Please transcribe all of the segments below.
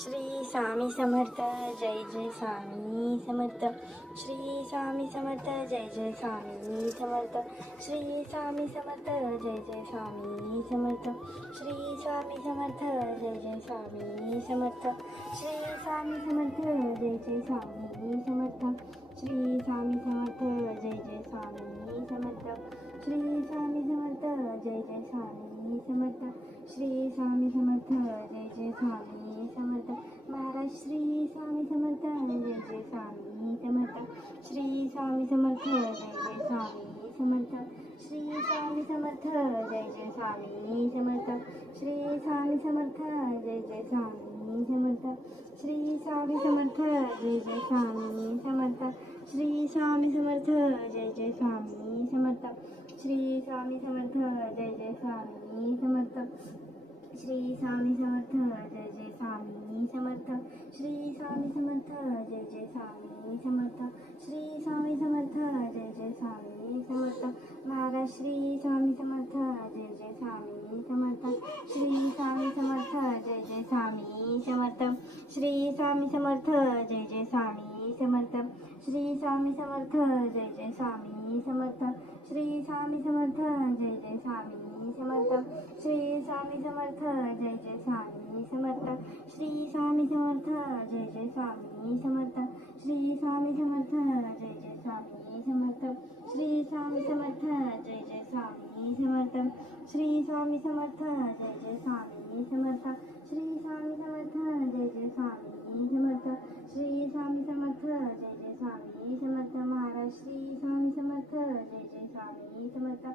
Shri Swami Samarth Jai Jai Swami Samarth Shri Swami Samarth Jai Jai Swami Samarth Shri Swami Samarth Jai Jai Swami Samarth Shri Swami Samarth Jai Jai Swami Samarth Shri Swami Samarth Jai Jai Swami Samarth Shri Swami Samarth Jai Jai Swami Samarth Shri Swami Samarth Jai Jai Swami Samarth Shri Swami Samarth Jai Jai Swami Samarth Maharaj Shri Swami Samarth Jai Jai Swami Samarth Shri Swami Samarth Jai Jai Swami Samarth Shri Swami Samarth Jai Jai Swami Samarth Shri Swami Samarth Jai Jai Swami Samarth Shri Swami Samarth Jai Jai Swami Samarth Shri Swami Samarth Jai Jai Swami Samarth Shri Swami Samarth Jai Jai Swami Samarth Shri Swami Samarth Jai Jai Swami Samarth Shri Swami Samarth Jai Jai Swami Samarth Shri Swami Samarth Jai Jai Swami Samarth Maharaj Shri Swami Samarth Jai Jai Swami Samarth Shri Swami Samarth Jai Jai Swami Samarth Shri Swami Samarth Jai Jai Swami Samarth Shri Swami Samarth Jai Jai Swami Samarth Shri Swami Samarth Jai Jai Swami Samarth Shri Swami Samarth Jai Jai Swami Samarth Shri Swami Samarth Jai Jai Swami Samarth Shri Swami Samarth Jai Jai Swami Samarth Shri Swami Samarth Jai Jai Swami Samarth Shri Swami Samarth Jai Jai Swami Samarth Shri Swami Samarth Jai Jai Swami Samarth Shri Swami Samarth Jai Jai Swami Samarth Maharaj Shri Swami Samarth Jai Jai Swami Samarth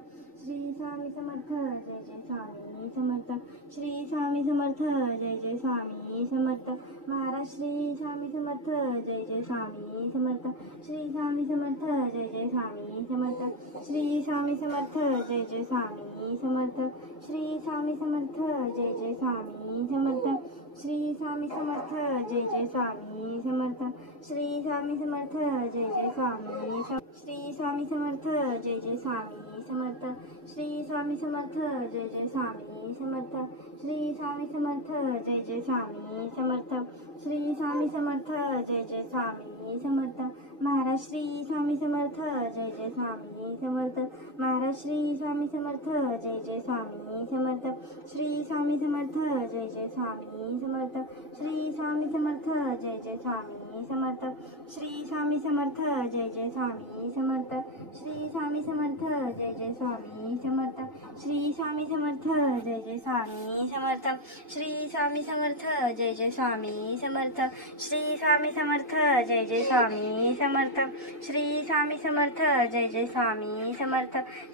Shri Swami Samarth Jai Jai Swami Samarth Shri Swami Samarth Jai Jai Swami Samarth Maharaj Shri Swami Samarth Jai Jai Swami Samarth Shri Swami Samarth Jai Jai Swami Samarth Shri Swami Samarth Jai Jai Swami Samarth Shri Swami Samarth Jai Jai Swami Samarth Shri Swami Samarth Jai Jai Swami Samarth Shri Swami Samarth Jai Jai Swami Shri Swami Samarth Jai Jai Swami Samarth Shri Swami Samarth Jai Jai Swami Samarth Shri Swami Samarth Jai Jai Swami Samarth Shri Swami Samarth Jai Jai Swami Samarth Maharaj Shri Swami Samarth Jai Jai Swami Samarth Maharaj Shri Swami Samarth Jai Jai Swami Samarth Shri Swami Samarth Jai Jai Swami Samarth Shri Swami Samarth Jai Jai Swami Samarth Shri Swami Samarth Jai Jai Swami Samarth Shri Swami Samarth Jai Jai Swami Samarth Shri Swami Samarth Jai Jai Swami Samarth Shri Swami Samarth Jai Jai Swami Samarth Shri Swami Samarth Jai Jai Swami Samarth Shri Swami Samarth Jai Jai Swami Samarth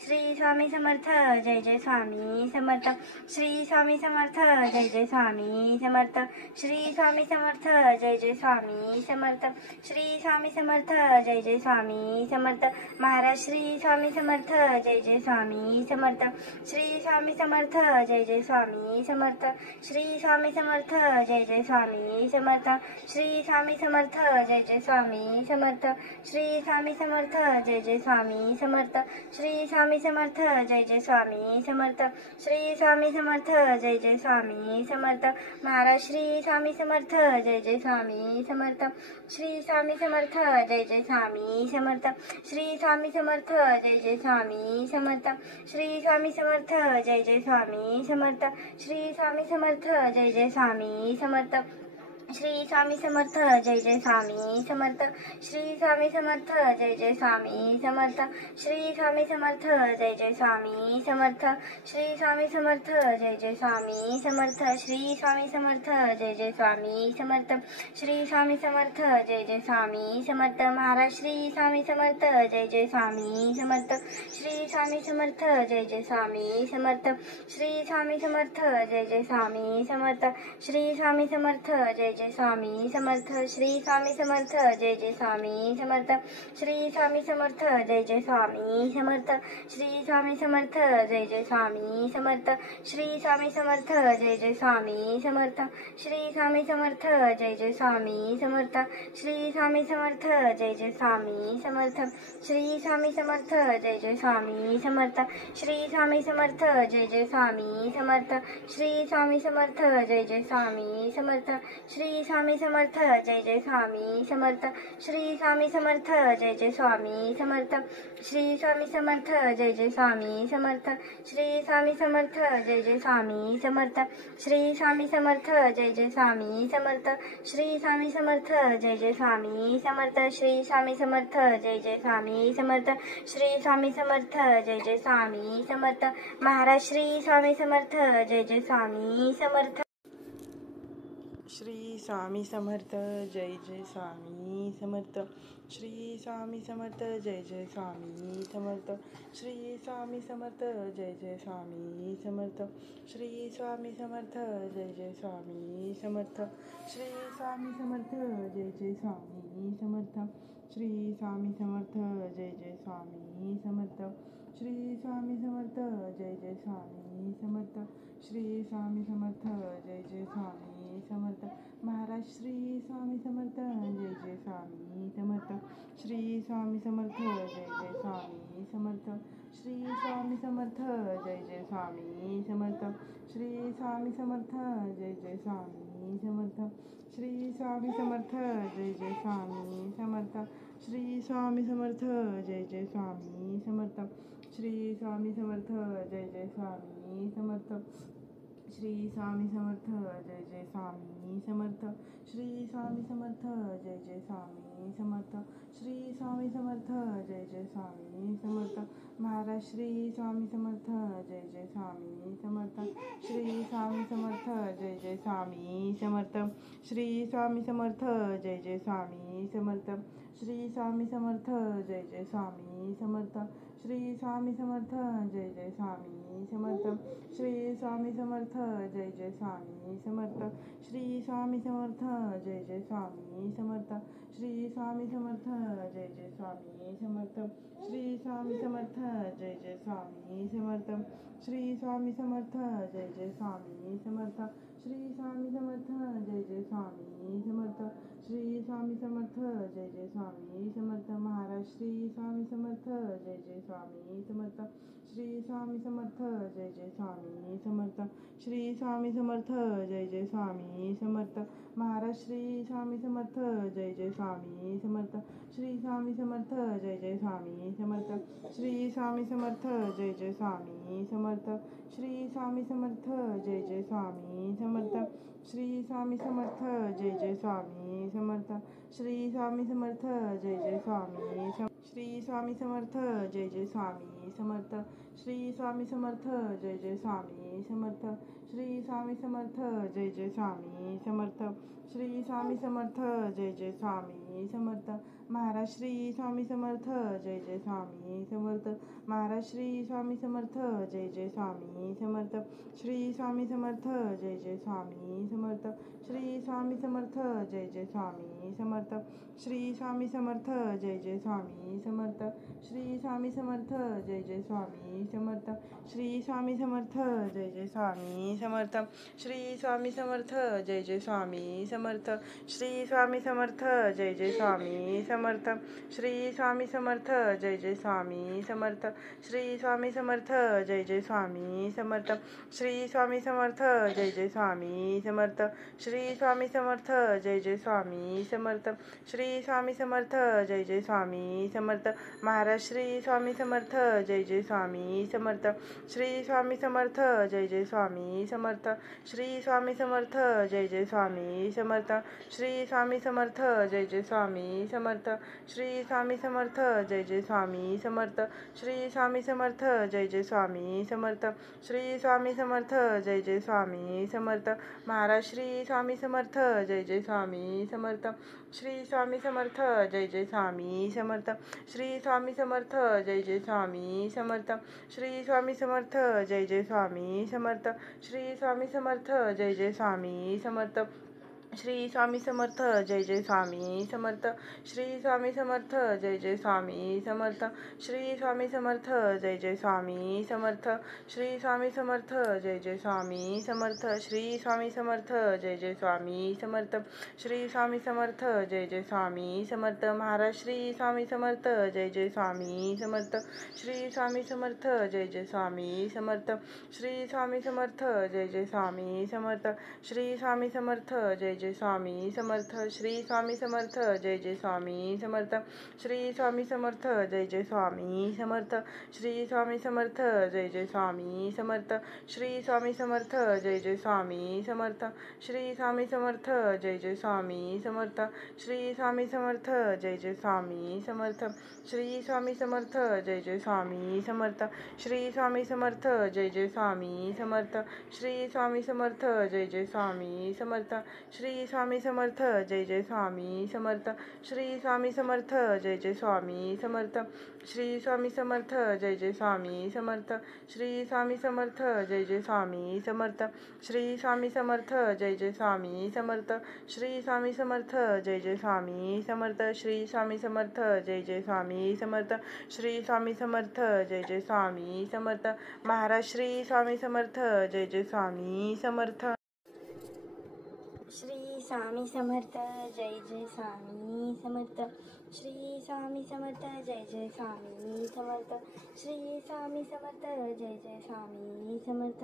Shri Swami Samarth Jai Jai Swami Samarth Shri Swami Samarth Jai Jai Swami Samarth Shri Swami Samarth Jai Jai Swami Samarth Shri Swami Samarth Jai Jai Swami Samarth Maharaj Shri Swami Samarth Jai Jai Swami Samarth Shri Swami Samarth Jai Jai Swami Samarth Shri Swami Samarth Jai Jai Swami Samarth Shri Swami Samarth Jai Jai Swami Samarth Shri Swami Samarth Jai Jai Swami Samarth Shri Swami Samarth Jai Jai Swami Samarth Shri Swami Samarth Jai Jai Swami Samarth Maharaj Shri Swami Samarth Jai Jai Swami Samarth Shri Swami Samarth Jai Jai Swami Samarth Shri Swami Samarth Jai Jai Swami Samarth Shri Swami Samarth Jai Jai Swami Samarth Shri Swami Samarth Jai Jai Swami Samarth Shri Swami Samarth Jai Jai Swami Samarth Shri Swami Samarth Jai Jai Swami Samarth Shri Swami Samarth Jai Jai Swami Samarth Shri Swami Samarth Jai Jai Swami Samarth Shri Swami Samarth Jai Jai Swami Samarth Shri Swami Samarth Jai Jai Swami Samarth Maharaj Shri Swami Samarth Jai Jai Swami Samarth Shri Swami Samarth Jai Jai Swami Samarth Shri Swami Samarth Jai Jai Swami Samarth Shri Swami Samarth Jai Jai Swami Samarth Shri Swami Samarth Jai Jai Swami Samarth Shri Swami Samarth Jai Jai Swami Samarth Shri Swami Samarth Jai Jai Swami Samarth Shri Swami Samarth Jai Jai Swami Samarth Shri Swami Samarth Jai Jai Swami Samarth Shri Swami Samarth Jai Jai Swami Samarth Shri Swami Samarth Jai Jai Swami Samarth Shri Swami Samarth Jai Jai Swami Samarth Shri Swami Samarth Jai Jai Swami Samarth Shri Shri Swami Samarth Jai Jai Swami Samarth Shri Swami Samarth Jai Jai Swami Samarth Shri Swami Samarth Jai Jai Swami Samarth Shri Swami Samarth Jai Jai Swami Samarth Shri Swami Samarth Jai Jai Swami Samarth Shri Swami Samarth Jai Jai Swami Samarth Shri Swami Samarth Jai Jai Swami Samarth Shri Swami Samarth Jai Jai Swami Samarth Maharaj Shri Swami Samarth Jai Jai Swami Samarth Shri Swami Samarth Jai Jai Swami Samarth Shri Swami Samarth Jai Jai Swami Samarth Shri Swami Samarth Jai Jai Swami Samarth Shri Swami Samarth Jai Jai Swami Samarth Shri Swami Samarth Jai Jai Swami Samarth Shri Swami Samarth Jai Jai Swami Samarth Shri Swami Samarth Jai Jai Swami Samarth Shri Swami Samarth Jai Jai Swami Samarth Maharaj Shri Swami Samarth Jai Jai Swami Samarth Shri Swami Samarth Jai Jai Swami Samarth Shri Swami Samarth Jai Jai Swami Samarth Shri Swami Samarth Jai Jai Swami Samarth Shri Swami Samarth Jai Jai Swami Samarth Shri Swami Samarth Jai Jai Swami Samarth Shri Swami Samarth Jai Jai Swami Samarth Shri Swami Samarth Jai Jai Swami Samarth Shri Swami Samarth Jai Jai Swami Samarth Shri Swami Samarth Jai Jai Swami Samarth Maharaj Shri Swami Samarth Jai Jai Swami Samarth Shri Swami Samarth Jai Jai Swami Samarth Shri Swami Samarth Jai Jai Swami Samarth Shri Swami Samarth Jai Jai Swami Samarth Shri Swami Samarth Jai Jai Swami Samarth Shri Swami Samarth Jai Jai Swami Samarth Shri Swami Samarth Jai Jai Swami Samarth Shri Swami Samarth Jai Jai Swami Samarth Shri Swami Samarth Jai Jai Swami Samarth Shri Swami Samarth Jai Jai Swami Samarth Shri Swami Samarth Jai Jai Swami Samarth Shri Swami Samarth Jai Jai Swami Samarth Maharaj Shri Swami Samarth Jai Jai Swami Samarth Shri Swami Samarth Jai Jai Swami Samarth Shri Swami Samarth Jai Jai Swami Samarth Maharaj Shri Swami Samarth Jai Jai Swami Samarth Shri Swami Samarth Jai Jai Swami Samarth Shri Swami Samarth Jai Jai Swami Samarth Shri Swami Samarth Jai Jai Swami Samarth Shri Swami Samarth Jai Jai Swami Samarth Shri Swami Samarth Jai Jai Swami Shri Swami Samarth Jai Jai Swami Samarth Shri Swami Samarth Jai Jai Swami Samarth Shri Swami Samarth Jai Jai Swami Samarth Shri Swami Samarth Jai Jai Swami Samarth Maharaj Shri Swami Samarth Jai Jai Swami Samarth Maharaj Shri Swami Samarth Jai Jai Swami Samarth Shri Swami Samarth Jai Jai Swami Samarth Shri Swami Samarth Jai Jai Swami Samarth Shri Swami Samarth Jai Jai Swami Samarth Shri Swami Samarth Jai Jai Swami Samarth Shri Swami Samarth Jai Jai Swami Samarth Shri Swami Samarth Jai Jai Swami Samarth Shri Swami Samarth Jai Jai Swami Samarth Shri Swami Samarth Jai Jai Swami Samarth Shri Swami Samarth Jai Jai Swami Samarth Shri Swami Samarth Jai Jai Swami Samarth Shri Swami Samarth Jai Jai Swami Samarth Shri Swami Samarth Jai Jai Swami Samarth Maharaj Shri Swami Samarth Jai Jai Swami Samarth Shri Swami Samarth Jai Jai Swami Samarth Shri Swami Samarth Jai Jai Swami Samarth Shri Swami Samarth Jai Jai Swami Samarth Shri Swami Samarth Jai Jai Swami Samarth Shri Swami Samarth Jai Jai Swami Samarth Shri Swami Samarth Jai Jai Swami Samarth Maharaj Shri Swami Samarth Jai Jai Swami Samarth Shri Swami Samarth Jai Jai Swami Samarth Shri Swami Samarth Jai Jai Swami Samarth Shri Swami Samarth Jai Jai Swami Samarth Shri Swami Samarth Jai Jai Swami Samarth Shri Swami Samarth Jai Jai Swami Samarth Shri Swami Samarth Jai Jai Swami Samarth Shri Swami Samarth Jai Jai Swami Samarth Shri Swami Samarth Jai Jai Swami Samarth Shri Swami Samarth Jai Jai Swami Samarth Shri Swami Samarth Jai Jai Swami Samarth Maharaj Shri Swami Samarth Jai Jai Swami Samarth Shri Swami Samarth Jai Jai Swami Samarth Shri Swami Samarth Jai Jai Swami Samarth Shri Swami Samarth Jai Jai Swami Samarth Shri Swami Samarth Jai Jai Swami Samarth Shri Swami Samarth Jai Jai Swami Samarth Shri Swami Samarth Jai Jai Swami Samarth Shri Swami Samarth Jai Jai Swami Samarth Shri Swami Samarth Jai Jai Swami Samarth Shri Swami Samarth Jai Jai Swami Samarth Shri Swami Samarth Jai Jai Swami Samarth Shri Swami Samarth Jai Jai Swami Samarth Shri Swami Samarth Jai Jai Swami Samarth Shri Swami Samarth Jai Jai Swami Samarth Shri Swami Samarth Jai Jai Swami Samarth Shri Swami Samarth Jai Jai Swami Samarth Shri Swami Samarth Jai Jai Swami Samarth Shri Swami Samarth Jai Jai Swami Samarth Shri Swami Samarth Jai Jai Swami Samarth Shri Swami Samarth Jai Jai Swami Samarth Shri Swami Samarth Jai Jai Swami Samarth Maharaj Shri Swami Samarth Jai Jai Swami Samarth Shri Swami Samarth Jai Jai Swami Samarth Shri Swami Samarth Jai Jai Swami Samarth Shri Swami Samarth Jai Jai Swami Samarth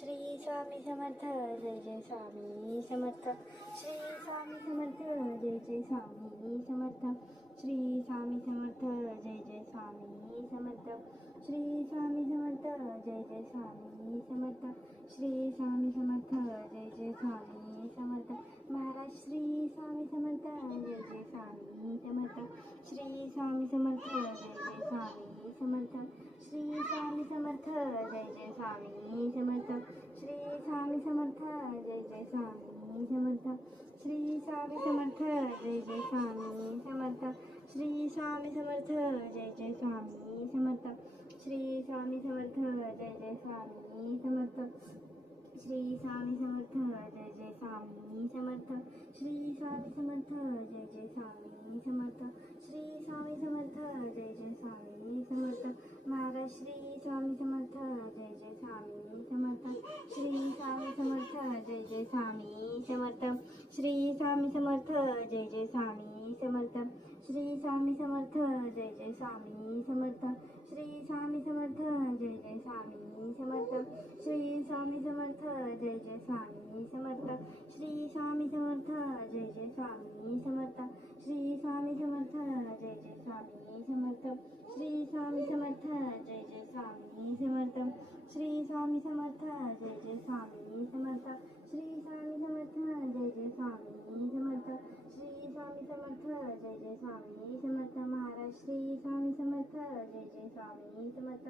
Shri Swami Samarth Jai Jai Swami Samarth Shri Swami Samarth Jai Jai Swami Samarth Shri Swami Samarth Jai Jai Swami Samarth Shri Swami Samarth Jai Jai Swami Samarth Shri Swami Samarth Jai Jai Swami Samarth Maharaj Shri Swami Samarth Jai Jai Swami Samarth Shri Swami Samarth Jai Jai Swami Samarth Shri Swami Samarth Jai Jai Swami Samarth Shri Swami Samarth Jai Jai Swami Samarth Shri Swami Samarth Jai Jai Swami Samarth Shri Swami Samarth Jai Jai Swami Samarth Shri Swami Samarth Jai Jai Swami Samarth Shri Swami Samarth Jai Jai Swami Samarth Shri Swami Samarth Jai Jai Swami Samarth Shri Swami Samarth Jai Jai Swami Samarth Maharaj Shri Swami Samarth Jai Jai Swami Samarth Shri Swami Samarth Jai Jai Swami Samarth Shri Swami Samarth Jai Jai Swami Samarth Shri Swami Samarth Jai Jai Swami Samarth Shri Swami Samarth Jai Jai Swami Samarth Shri Swami Samarth Jai Jai Swami Samarth Shri Swami Samarth Jai Jai Swami Samarth Shri Swami Samarth Jai Jai Swami Samarth Shri Swami Samarth Jai Jai Swami Samarth Shri Swami Samarth Jai Jai Swami Samarth Shri Swami Samarth Jai Jai Swami Samarth Shri Swami Samarth Jai Jai Swami Samarth Maharaj Shri Swami Samarth Jai Jai Swami Samarth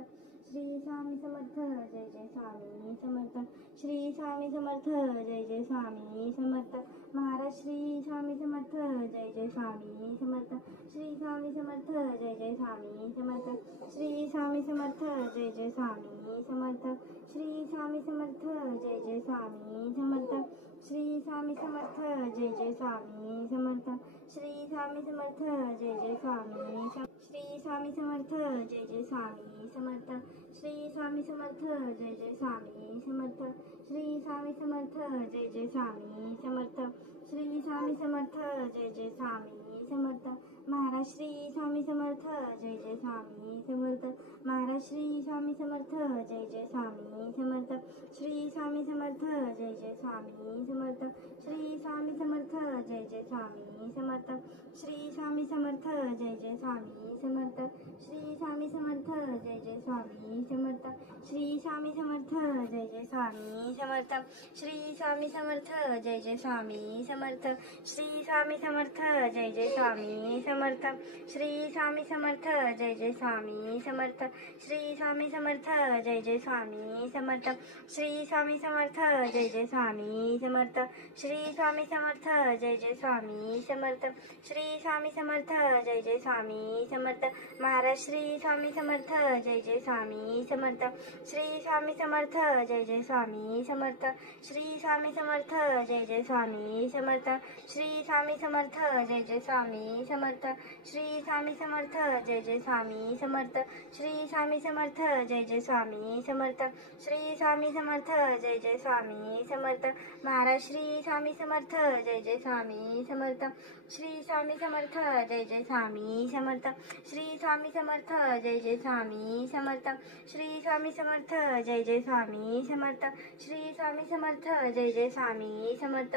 Shri Swami Samarth Jai Jai Swami Samarth Shri Swami Samarth Jai Jai Swami Samarth Maharaj Shri Swami Samarth Jai Jai Swami Samarth Shri Swami Samarth Jai Jai Swami Samarth Shri Swami Samarth Jai Jai Swami Samarth Shri Swami Samarth Jai Jai Swami Samarth Shri Swami Samarth Jai Jai Swami Samarth Shri Swami Samarth Jai Jai Swami Shri Swami Samarth Jai Jai Swami Samarth Shri Swami Samarth Jai Jai Swami Samarth Shri Swami Samarth Jai Jai Swami Samarth Shri Swami Samarth Jai Jai Swami Samarth Maharaj Shri Swami Samarth Jai Jai Swami Samarth Maharaj Shri Swami Samarth Jai Jai Swami Samarth Shri Swami Samarth Jai Jai Swami Samarth Shri Swami Samarth Jai Jai Swami Samarth Shri Swami Samarth Jai Jai Swami Samarth Shri Swami Samarth Jai Jai Swami Samarth Shri Swami Samarth Jai Jai Swami Samarth Shri Swami Samarth Jai Jai Swami Samarth Shri Swami Samarth Jai Jai Swami Samarth Shri Swami Samarth Jai Jai Swami Samarth Shri Swami Samarth Jai Jai Swami Samarth Shri Swami Samarth Jai Jai Swami Samarth Shri Swami Samarth Jai Jai Swami Samarth Shri Swami Samarth Jai Jai Swami Samarth Maharaj Shri Swami Samarth Jai Jai Swami Samarth Shri Swami Samarth Jai Jai Swami Samarth Shri Swami Samarth Jai Jai Swami Samarth Shri Swami Samarth Jai Jai Swami Samarth Shri Swami Samarth Jai Jai Swami Samarth Shri Swami Samarth Jai Jai Swami Samarth Shri Swami Samarth Jai Jai Swami Samarth Maharaj Shri Swami Samarth Jai Jai Swami Samarth Shri Swami Samarth Jai Jai Swami Samarth Shri Swami Samarth Jai Jai Swami Samarth Shri Swami Samarth Jai Jai Swami Samarth Shri Swami Samarth Jai Jai Swami Samarth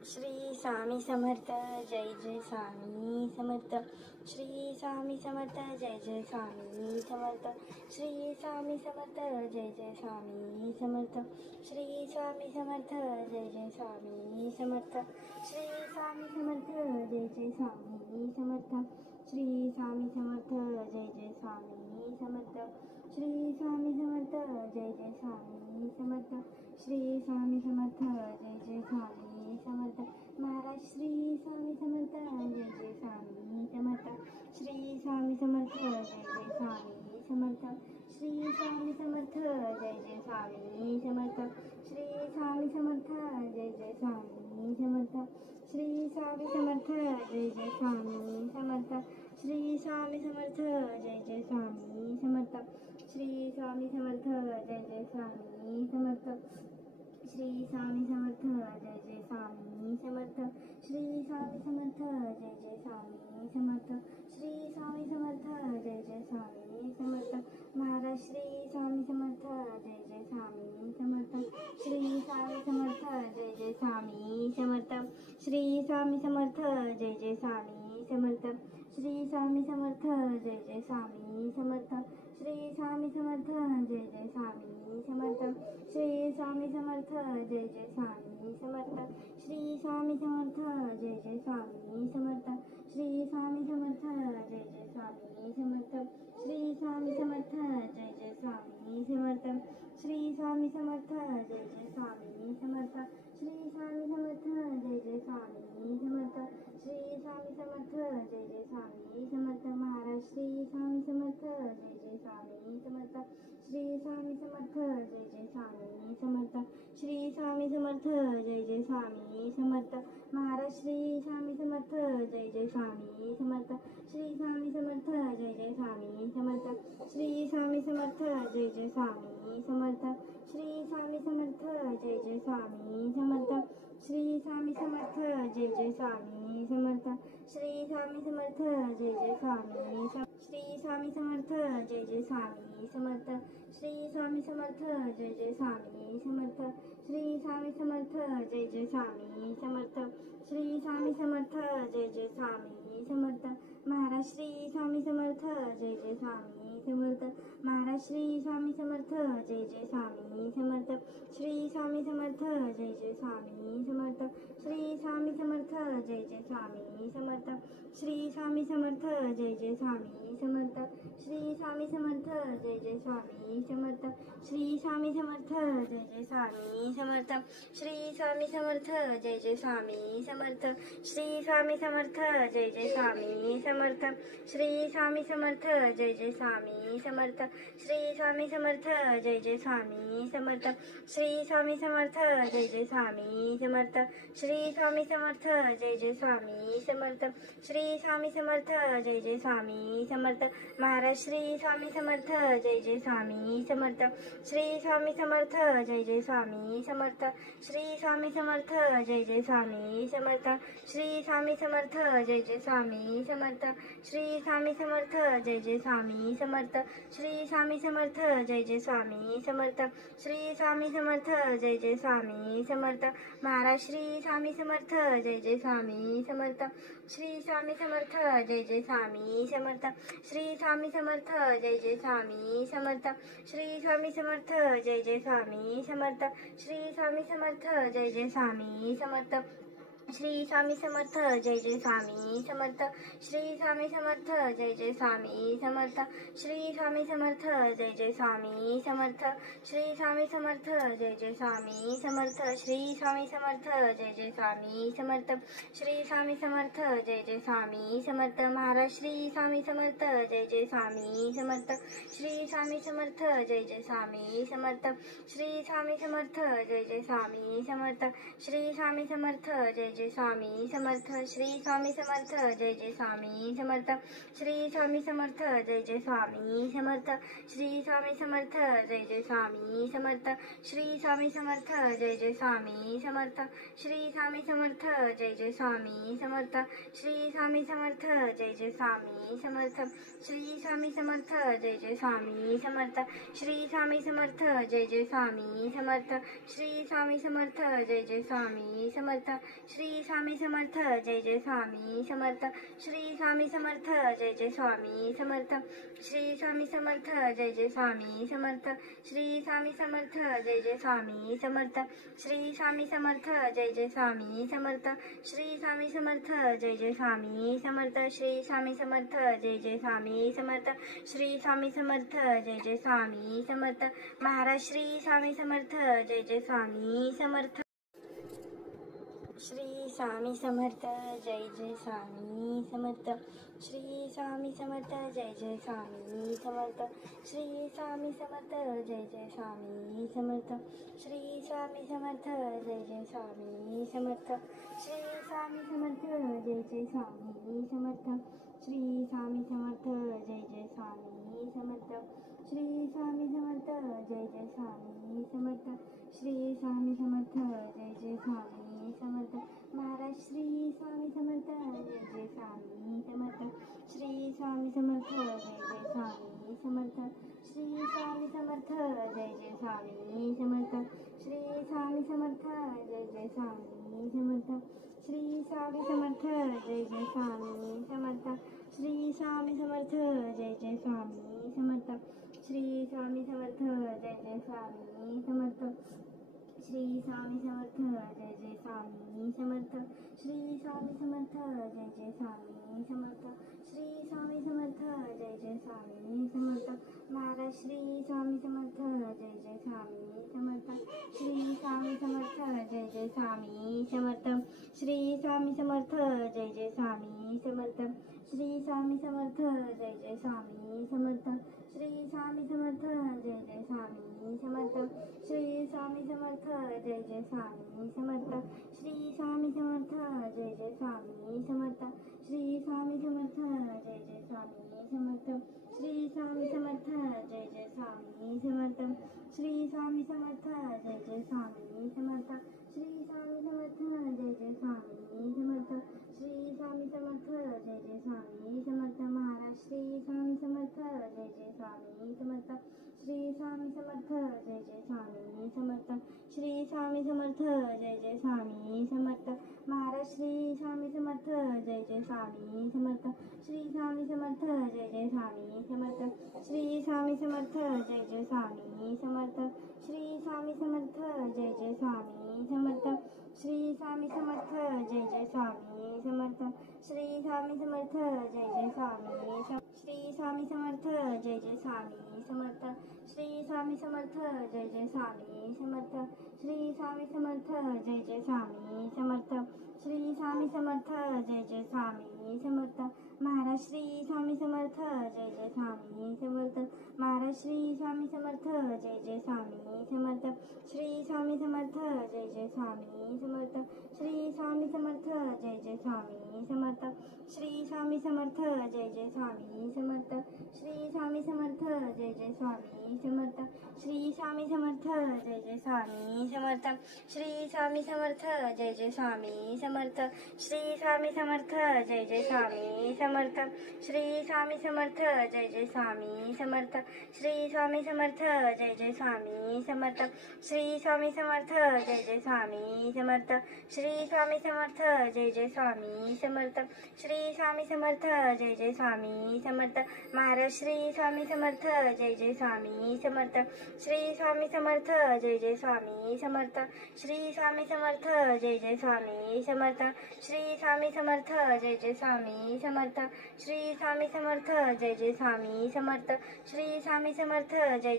Shri Swami Samarth Jai Jai Swami Samarth Shri Swami Samarth Jai Jai Swami Samarth Shri Swami Samarth Jai Jai Swami Samarth Shri Swami Samarth Jai Jai Swami Samarth Shri Swami Samarth Jai Jai Swami Samarth Shri Swami Samarth Jai Jai Swami Samarth Shri Swami Samarth Jai Jai Swami Samarth Shri Swami Samarth Jai Jai Swami Samarth Maharaj Shri Swami Samarth Jai Jai Swami Samarth Shri Swami Samarth Jai Jai Swami Samarth Shri Swami Samarth Jai Jai Swami Samarth Shri Swami Samarth Jai Jai Swami Samarth Shri Swami Samarth Jai Jai Swami Samarth Shri Swami Samarth Jai Jai Swami Samarth Shri Swami Samarth Jai Jai Swami Samarth Shri Swami Samarth Jai Jai Swami Samarth Shri Swami Samarth Jai Jai Swami Samarth Shri Swami Samarth Jai Jai Swami Samarth Maharaj Shri Swami Samarth Jai Jai Swami Samarth Shri Swami Samarth Jai Jai Swami Samarth Shri Swami Samarth Jai Jai Swami Samarth Shri Swami Samarth Jai Jai Swami Samarth Shri Swami Samarth Jai Jai Swami Samarth Shri Swami Samarth Jai Jai Swami Samarth Shri Swami Samarth Jai Jai Swami Samarth Shri Swami Samarth Jai Jai Swami Samarth Shri Swami Samarth Jai Jai Swami Samarth Shri Swami Samarth Jai Jai Swami Samarth Shri Swami Samarth Jai Jai Swami Samarth Shri Swami Samarth Jai Jai Swami Samarth Maharaj Shri Swami Samarth Jai Jai Swami Samarth Shri Swami Samarth Jai Jai Swami Samarth Shri Swami Samarth Jai Jai Swami Samarth Maharaj Shri Swami Samarth Jai Jai Swami Samarth Shri Swami Samarth Jai Jai Swami Samarth Shri Swami Samarth Jai Jai Swami Samarth Shri Swami Samarth Jai Jai Swami Samarth Shri Swami Samarth Jai Jai Swami Samarth Shri Swami Samarth Jai Jai Swami Shri Swami Samarth Jai Jai Swami Samarth Shri Swami Samarth Jai Jai Swami Samarth Shri Swami Samarth Jai Jai Swami Samarth Shri Swami Samarth Jai Jai Swami Samarth Maharaj Shri Swami Samarth Jai Jai Swami Samarth Maharaj Shri Swami Samarth Jai Jai Swami Samarth Shri Swami Samarth Jai Jai Swami Samarth Shri Swami Samarth Jai Jai Swami Samarth Shri Swami Samarth Jai Jai Swami Samarth Shri Swami Samarth Jai Jai Swami Samarth Shri Swami Samarth Jai Jai Swami Samarth Shri Swami Samarth Jai Jai Swami Samarth Shri Swami Samarth Jai Jai Swami Samarth Shri Swami Samarth Jai Jai Swami Samarth Shri Swami Samarth Jai Jai Swami Samarth Shri Swami Samarth Jai Jai Swami Samarth Shri Swami Samarth Jai Jai Swami Samarth Shri Swami Samarth Jai Jai Swami Samarth Maharaj Shri Swami Samarth Jai Jai Swami Samarth Shri Swami Samarth Jai Jai Swami Samarth Shri Swami Samarth Jai Jai Swami Samarth Shri Swami Samarth Jai Jai Swami Samarth Shri Swami Samarth Jai Jai Swami Samarth Shri Swami Samarth Jai Jai Swami Samarth Shri Swami Samarth Jai Jai Swami Samarth Maharaj Shri Swami Samarth Jai Jai Swami Samarth Shri Swami Samarth Jai Jai Swami Samarth Shri Swami Samarth Jai Jai Swami Samarth Shri Swami Samarth Jai Jai Swami Samarth Shri Swami Samarth Jai Jai Swami Samarth Shri Swami Samarth Jai Jai Swami Samarth Shri Swami Samarth Jai Jai Swami Samarth Shri Swami Samarth Jai Jai Swami Samarth Shri Swami Samarth Jai Jai Swami Samarth Shri Swami Samarth Jai Jai Swami Samarth Shri Swami Samarth Jai Jai Swami Samarth Maharaj Shri Swami Samarth Jai Jai Swami Samarth Shri Swami Samarth Jai Jai Swami Samarth Shri Swami Samarth Jai Jai Swami Samarth Shri Swami Samarth Jai Jai Swami Samarth Shri Swami Samarth Jai Jai Swami Samarth Shri Swami Samarth Jai Jai Swami Samarth Shri Swami Samarth Jai Jai Swami Samarth Shri Swami Samarth Jai Jai Swami Samarth Shri Swami Samarth Jai Jai Swami Samarth Shri Swami Samarth Jai Jai Swami Samarth Shri Swami Samarth Jai Jai Swami Samarth Shri Swami Samarth Jai Jai Swami Samarth Shri Swami Samarth Jai Jai Swami Samarth Shri Shri Swami Samarth Jai Jai Swami Samarth Shri Swami Samarth Jai Jai Swami Samarth Shri Swami Samarth Jai Jai Swami Samarth Shri Swami Samarth Jai Jai Swami Samarth Shri Swami Samarth Jai Jai Swami Samarth Shri Swami Samarth Jai Jai Swami Samarth Shri Swami Samarth Jai Jai Swami Samarth Shri Swami Samarth Jai Jai Swami Samarth Maharaj Shri Swami Samarth Jai Jai Swami Samarth Shri Swami Samarth Jai Jai Swami Samarth Shri Swami Samarth Jai Jai Swami Samarth Shri Swami Samarth Jai Jai Swami Samarth Shri Swami Samarth Jai Jai Swami Samarth Shri Swami Samarth Jai Jai Swami Samarth Shri Swami Samarth Jai Jai Swami Samarth Shri Swami Samarth Jai Jai Swami Samarth Shri Swami Samarth Jai Jai Swami Samarth Maharaj Shri Swami Samarth Jai Jai Swami Samarth Shri Swami Samarth Jai Jai Swami Samarth Shri Swami Samarth Jai Jai Swami Samarth Shri Swami Samarth Jai Jai Swami Samarth Shri Swami Samarth Jai Jai Swami Samarth Shri Swami Samarth Jai Jai Swami Samarth Shri Swami Samarth Jai Jai Swami Samarth Shri Swami Samarth Jai Jai Swami Samarth Shri Swami Samarth Jai Jai Swami Samarth Shri Swami Samarth Jai Jai Swami Samarth Maharaj Shri Swami Samarth Jai Jai Swami Samarth Shri Swami Samarth Jai Jai Swami Samarth Shri Swami Samarth Jai Jai Swami Samarth Shri Swami Samarth Jai Jai Swami Samarth Shri Swami Samarth Jai Jai Swami Samarth Shri Swami Samarth Jai Jai Swami Samarth Shri Swami Samarth Jai Jai Swami Samarth Shri Swami Samarth Jai Jai Swami Samarth Shri Swami Samarth Jai Jai Swami Samarth Shri Swami Samarth Jai Jai Swami Samarth Shri Swami Samarth Jai Jai Swami Samarth Shri Swami Samarth Jai Jai Swami Samarth Maharaj Shri Swami Samarth Jai Jai Swami Samarth Shri Swami Samarth Jai Jai Swami Samarth Shri Swami Samarth Jai Jai Swami Samarth Maharaj Shri Swami Samarth Jai Jai Swami Samarth Shri Swami Samarth Jai Jai Swami Samarth Shri Swami Samarth Jai Jai Swami Samarth Shri Swami Samarth Jai Jai Swami Samarth Shri Swami Samarth Jai Jai Swami Samarth Shri Swami Samarth Jai Jai Swami Shri Swami Samarth Jai Jai Swami Samarth Shri Swami Samarth Jai Jai Swami Samarth Shri Swami Samarth Jai Jai Swami Samarth Shri Swami Samarth Jai Jai Swami Samarth Maharaj Shri Swami Samarth Jai Jai Swami Samarth Maharaj Shri Swami Samarth Jai Jai Swami Samarth Shri Swami Samarth Jai Jai Swami Samarth Shri Swami Samarth Jai Jai Swami Samarth Shri Swami Samarth Jai Jai Swami Samarth Shri Swami Samarth Jai Jai Swami Samarth Shri Swami Samarth Jai Jai Swami Samarth Shri Swami Samarth Jai Jai Swami Samarth Shri Swami Samarth Jai Jai Swami Samarth Shri Swami Samarth Jai Jai Swami Samarth Shri Swami Samarth Jai Jai Swami Samarth Shri Swami Samarth Jai Jai Swami Samarth Shri Swami Samarth Jai Jai Swami Samarth Shri Swami Samarth Jai Jai Swami Samarth Maharaj Shri Swami Samarth Jai Jai Swami Samarth Shri Swami Samarth Jai Jai Swami Samarth Shri Swami Samarth Jai Jai Swami Samarth Shri Swami Samarth Jai Jai Swami Samarth Shri Swami Samarth Jai Jai Swami Samarth Shri Swami Samarth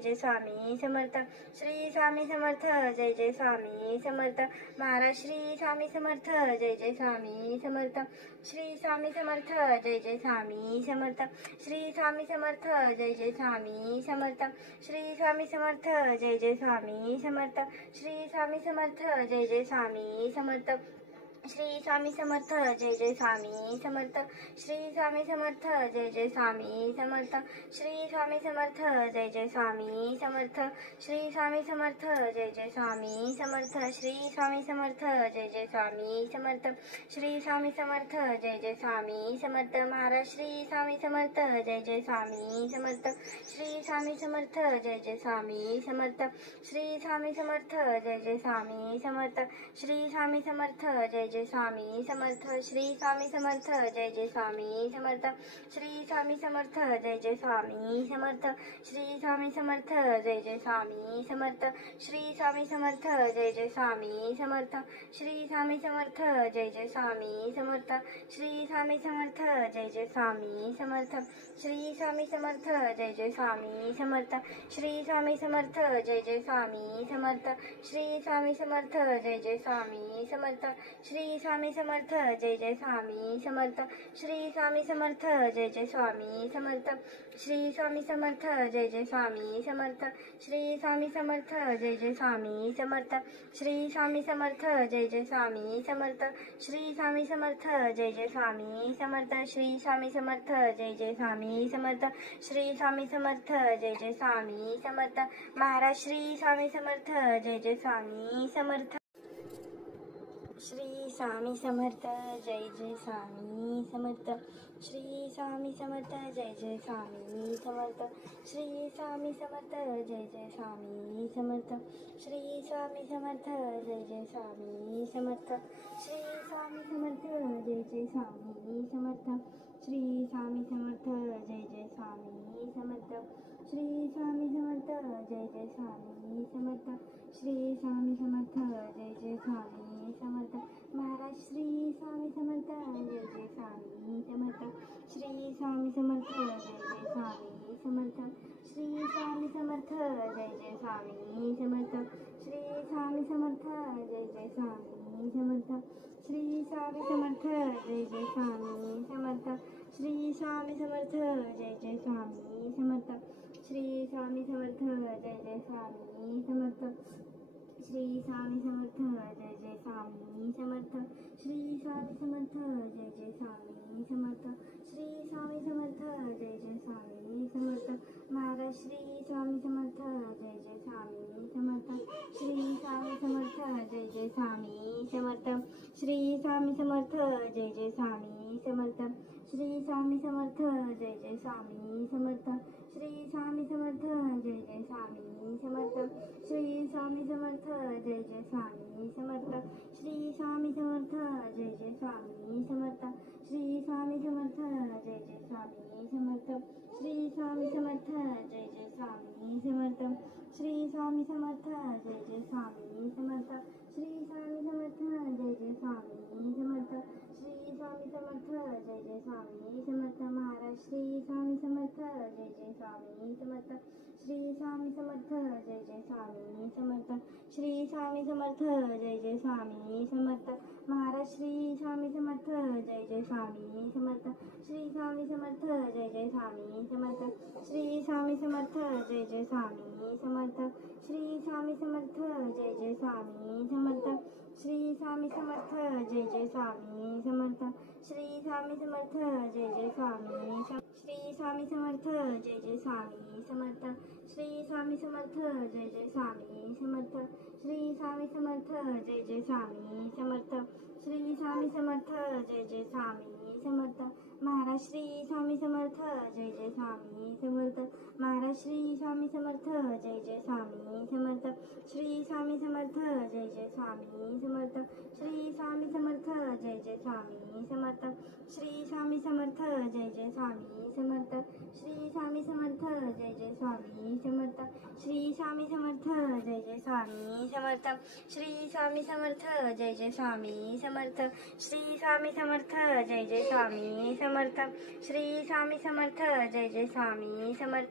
Jai Jai Swami Samarth Shri Swami Samarth Jai Jai Swami Samarth Maharaj Shri Swami Samarth Jai Jai Swami Samarth Shri Swami Samarth Jai Jai Swami Samarth Shri Swami Samarth Jai Jai Swami Samarth Shri Swami Samarth Jai Jai Swami Samarth Shri Swami Samarth Jai Jai Swami Samarth Shri Swami Samarth Jai Jai Swami Samarth Shri Swami Samarth Jai Jai Swami Samarth Shri Swami Samarth Jai Jai Swami Samarth Shri Swami Samarth Jai Jai Swami Samarth Shri Swami Samarth Jai Jai Swami Samarth Shri Swami Samarth Jai Jai Swami Samarth Maharaj Shri Swami Samarth Jai Jai Swami Samarth Shri Swami Samarth Jai Jai Swami Samarth Shri Swami Samarth Jai Jai Swami Samarth Shri Swami Samarth Jai Jai Swami Samarth Shri Swami Samarth Jai Jai Swami Samarth Shri Swami Samarth Jai Jai Swami Samarth Shri Swami Samarth Jai Jai Swami Samarth Shri Swami Samarth Jai Jai Swami Samarth Shri Swami Samarth Jai Jai Swami Samarth Shri Swami Samarth Jai Jai Swami Samarth Shri Swami Samarth Jai Jai Swami Samarth Shri Swami Samarth Jai Jai Swami Samarth Shri Swami Samarth Jai Jai Swami Samarth Shri Swami Samarth Jai Jai Swami Samarth Shri Swami Samarth Jai Jai Swami Samarth Shri Swami Samarth Jai Jai Swami Samarth Shri Swami Samarth Jai Jai Swami Samarth Shri Swami Samarth Jai Jai Swami Samarth Shri Swami Samarth Jai Jai Swami Samarth Shri Swami Samarth Jai Jai Swami Samarth Shri Swami Samarth Jai Jai Swami Samarth Maharaj Shri Swami Samarth Jai Jai Swami Samarth Shri Swami Samarth Jai Jai Swami Samarth Shri Swami Samarth Jai Jai Swami Samarth Shri Swami Samarth Jai Jai Swami Samarth Shri Swami Samarth Jai Jai Swami Samarth Shri Swami Samarth Jai Jai Swami Samarth Shri Swami Samarth Jai Jai Swami Samarth Shri Swami Samarth Jai Jai Swami Samarth Shri Swami Samarth Jai Jai Swami Samarth Maharaj Shri Swami Samarth Jai Jai Swami Samarth Shri Swami Samarth Jai Jai Swami Samarth Shri Swami Samarth Jai Jai Swami Samarth Shri Swami Samarth Jai Jai Swami Samarth Shri Swami Samarth Jai Jai Swami Samarth Shri Swami Samarth Jai Jai Swami Samarth Shri Swami Samarth Jai Jai Swami Samarth Shri Swami Samarth Jai Jai Swami Samarth Shri Swami Samarth Jai Jai Swami Samarth Shri Swami Samarth Jai Jai Swami Samarth Maharaj Shri Swami Samarth Jai Jai Swami Samarth Shri Swami Samarth Jai Jai Swami Samarth Shri Swami Samarth Jai Jai Swami Samarth Shri Swami Samarth Jai Jai Swami Samarth Shri Swami Samarth Jai Jai Swami Samarth Shri Swami Samarth Jai Jai Swami Samarth Shri Swami Samarth Jai Jai Swami Samarth Shri Swami Samarth Jai Jai Swami Samarth Shri Swami Samarth Jai Jai Swami Samarth Shri Swami Samarth Jai Jai Swami Samarth Shri Swami Samarth Jai Jai Swami Samarth Shri Swami Samarth Jai Jai Swami Samarth Maharaj Shri Swami Samarth Jai Jai Swami Samarth Shri Swami Samarth Jai Jai Swami Samarth Shri Swami Samarth Jai Jai Swami Samarth Maharaj Shri Swami Samarth Jai Jai Swami Samarth Shri Swami Samarth Jai Jai Swami Samarth Shri Swami Samarth Jai Jai Swami Samarth Shri Swami Samarth Jai Jai Swami Samarth Shri Swami Samarth Jai Jai Swami Samarth Shri Swami Samarth Jai Jai Swami Shri Swami Samarth Jai Jai Swami Samarth Shri Swami Samarth Jai Jai Swami Samarth Shri Swami Samarth Jai Jai Swami Samarth Shri Swami Samarth Jai Jai Swami Samarth Maharaj Shri Swami Samarth Jai Jai Swami Samarth Maharaj Shri Swami Samarth Jai Jai Swami Samarth Shri Swami Samarth Jai Jai Swami Samarth Shri Swami Samarth Jai Jai Swami Samarth Shri Swami Samarth Jai Jai Swami Samarth Shri Swami Samarth Jai Jai Swami Samarth Shri Swami Samarth Jai Jai Swami Samarth Shri Swami Samarth Jai Jai Swami Samarth Shri Swami Samarth Jai Jai Swami Samarth Shri Swami Samarth Jai Jai Swami Samarth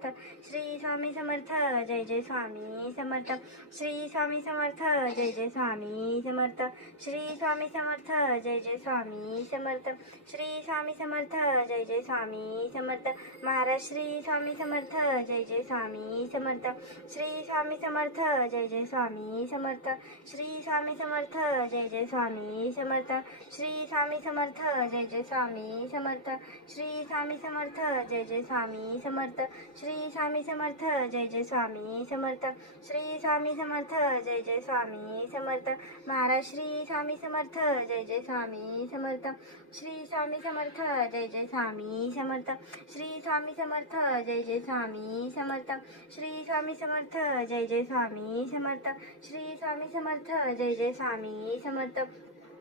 Shri Swami Samarth Jai Jai Swami Samarth Shri Swami Samarth Jai Jai Swami Samarth Shri Swami Samarth Jai Jai Swami Samarth Shri Swami Samarth Jai Jai Swami Samarth Maharaj Shri Swami Samarth Jai Jai Swami Samarth Shri Swami Samarth Jai Jai Swami Samarth Shri Swami Samarth Jai Jai Swami Samarth Shri Swami Samarth Jai Jai Swami Samarth Shri Swami Samarth Jai Jai Swami Samarth Shri Swami Samarth Jai Jai Swami Samarth Shri Swami Samarth Jai Jai Swami Samarth Maharaj Shri Swami Samarth Jai Jai Swami Samarth Shri Swami Samarth Jai Jai Swami Samarth Shri Swami Samarth Jai Jai Swami Samarth Shri Swami Samarth Jai Jai Swami Samarth Shri Swami Samarth Jai Jai Swami Samarth